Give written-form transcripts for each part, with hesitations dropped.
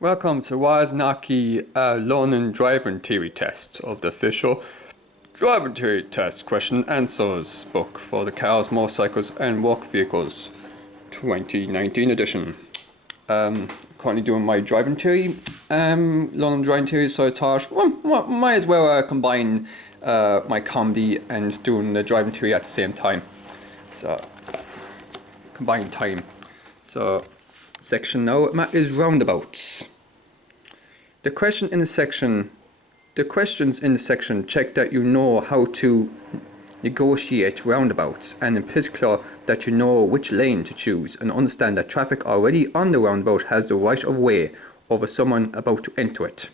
Welcome to Waznaki Learning Driving Theory Test of the official Driving Theory Test Question Answers book for the Cars, Motorcycles and Work Vehicles 2019 edition. Currently doing my driving theory, learning driving theory, so I thought, well, might as well combine my comedy and doing the driving theory at the same time. So, combine time. So, section now is roundabouts. The questions in the section check that you know how to negotiate roundabouts, and in particular that you know which lane to choose, and understand that traffic already on the roundabout has the right of way over someone about to enter it.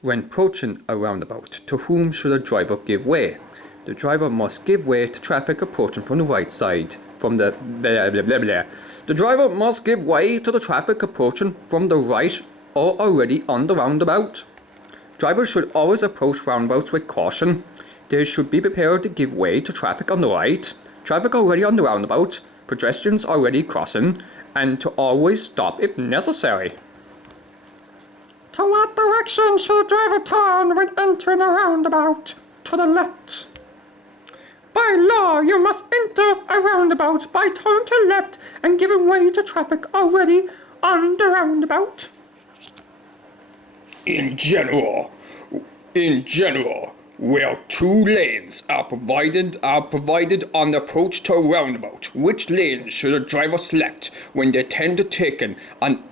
When approaching a roundabout, to whom should a driver give way? The driver must give way to traffic approaching from the right side. The driver must give way to the traffic approaching from the right or already on the roundabout. Drivers should always approach roundabouts with caution. They should be prepared to give way to traffic on the right, traffic already on the roundabout, pedestrians already crossing, and to always stop if necessary. To what direction should a driver turn when entering a roundabout? To the left. By law, you must enter a roundabout by turning to left and giving way to traffic already on the roundabout. In general, where two lanes are provided on the approach to a roundabout, which lane should a driver select when they tend to taking an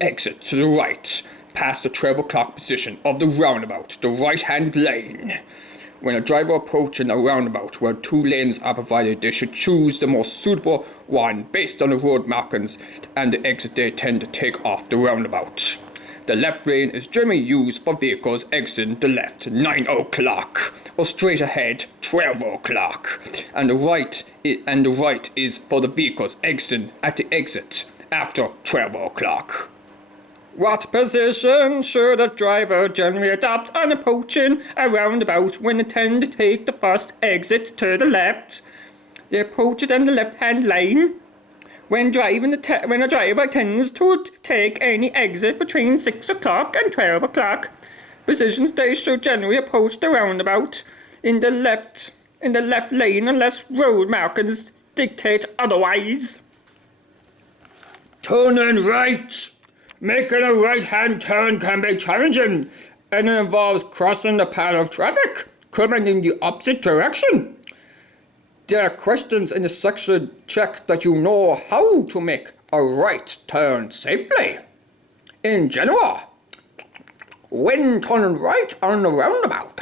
exit to the right, past the 12 o'clock position of the roundabout, the right-hand lane? When a driver approaching a roundabout where two lanes are provided, they should choose the most suitable one based on the road markings and the exit they tend to take off the roundabout. The left lane is generally used for vehicles exiting the left 9 o'clock or straight ahead 12 o'clock, and the right is for the vehicles exiting at the exit after 12 o'clock. What position should a driver generally adopt on approaching a roundabout when they tend to take the first exit to the left? They approach it in the left-hand lane. When a driver tends to take any exit between 6 o'clock and 12 o'clock, positions they should generally approach the roundabout in the left lane unless road markings dictate otherwise. Turning right. Making a right-hand turn can be challenging, and it involves crossing the path of traffic coming in the opposite direction. There are questions in the section check that you know how to make a right turn safely. In general, when turning right on the roundabout,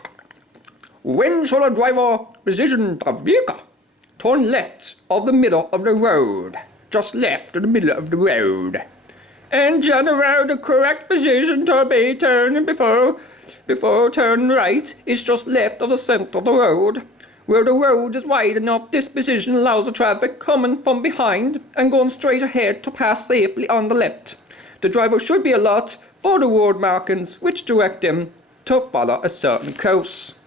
when should a driver position the vehicle? Turn left of the middle of the road, just left of the middle of the road. In general, the correct position to be turning before turning right is just left of the center of the road. Where the road is wide enough, this position allows the traffic coming from behind and going straight ahead to pass safely on the left. The driver should be alert for the road markings which direct them to follow a certain course.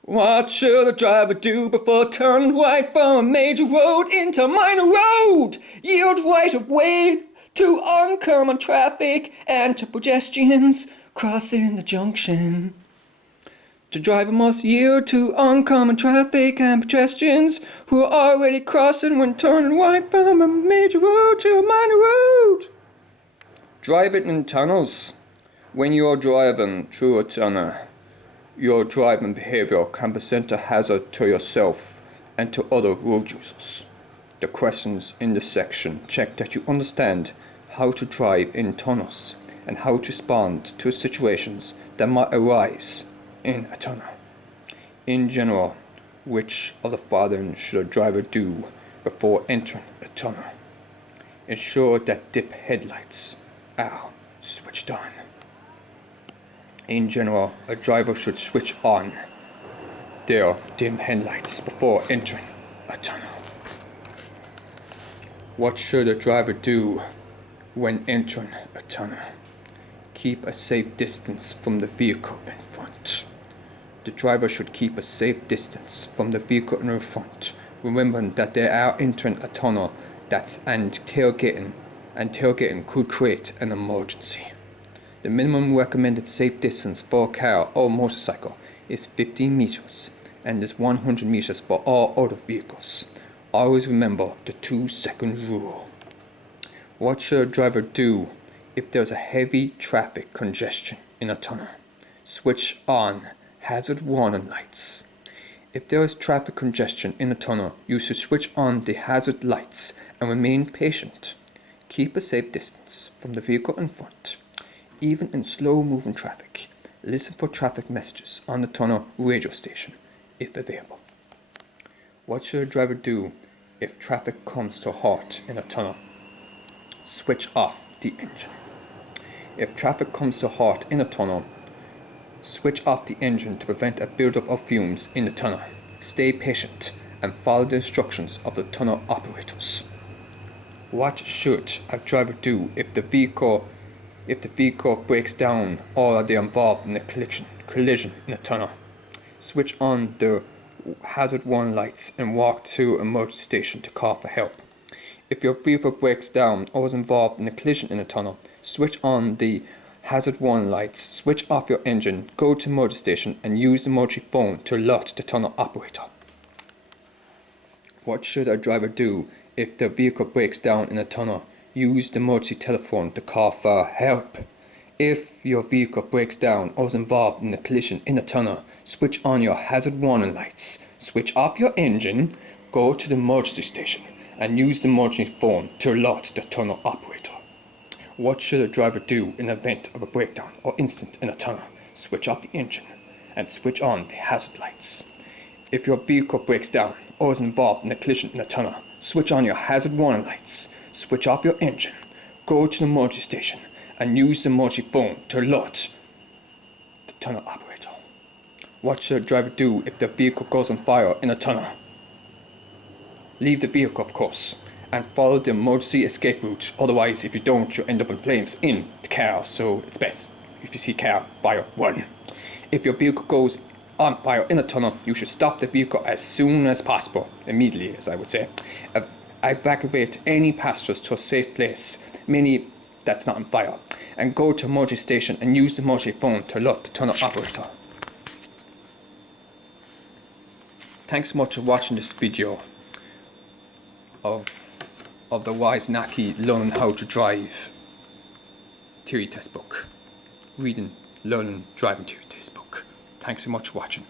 What should a driver do before turning right from a major road into a minor road? Yield right of way to oncoming traffic and to pedestrians crossing the junction. The driver must yield to oncoming traffic and pedestrians who are already crossing when turning right from a major road to a minor road. Driving in tunnels. When you're driving through a tunnel, your driving behavior can present a hazard to yourself and to other road users. The questions in this section check that you understand how to drive in tunnels and how to respond to situations that might arise in a tunnel. In general, which of the following should a driver do before entering a tunnel? Ensure that dip headlights are switched on. In general, a driver should switch on their dim headlights before entering a tunnel. What should a driver do when entering a tunnel? Keep a safe distance from the vehicle in front. The driver should keep a safe distance from the vehicle in front, remembering that they are entering a tunnel and tailgating and tailgating could create an emergency. The minimum recommended safe distance for a car or motorcycle is 15 meters and is 100 meters for all other vehicles. Always remember the 2-second rule. What should a driver do if there's a heavy traffic congestion in a tunnel? Switch on hazard warning lights. If there is traffic congestion in a tunnel, you should switch on the hazard lights and remain patient. Keep a safe distance from the vehicle in front. Even in slow-moving traffic, listen for traffic messages on the tunnel radio station, if available. What should a driver do if traffic comes to a halt in a tunnel? Switch off the engine. If traffic comes to a halt in a tunnel, switch off the engine to prevent a buildup of fumes in the tunnel. Stay patient and follow the instructions of the tunnel operators. What should a driver do if the vehicle breaks down or they're involved in a collision in a tunnel? Switch on the hazard warning lights and walk to an emergency station to call for help. If your vehicle breaks down or is involved in a collision in a tunnel, switch on the hazard warning lights, switch off your engine, go to emergency station and use the emergency phone to alert the tunnel operator. What should a driver do if their vehicle breaks down in a tunnel? Use the emergency telephone to call for help. If your vehicle breaks down or is involved in a collision in a tunnel, switch on your hazard warning lights, switch off your engine, go to the emergency station and use the emergency phone to alert the tunnel operator. What should a driver do in the event of a breakdown or incident in a tunnel? Switch off the engine and switch on the hazard lights. If your vehicle breaks down or is involved in a collision in a tunnel, switch on your hazard warning lights, switch off your engine, go to the emergency station and use the emergency phone to alert the tunnel operator. What should a driver do if their vehicle goes on fire in a tunnel? Leave the vehicle, of course, and follow the emergency escape route. Otherwise, if you don't, you'll end up in flames in the car, so it's best if you see car, fire, run. If your vehicle goes on fire in a tunnel, you should stop the vehicle as soon as possible, immediately as I would say. Evacuate any passengers to a safe place, many that's not on fire, and go to emergency station and use the emergency phone to alert the tunnel operator. Thanks so much for watching this video of the Wise Naki Learning How to Drive theory test book. Reading, learning, driving theory test book. Thanks so much for watching.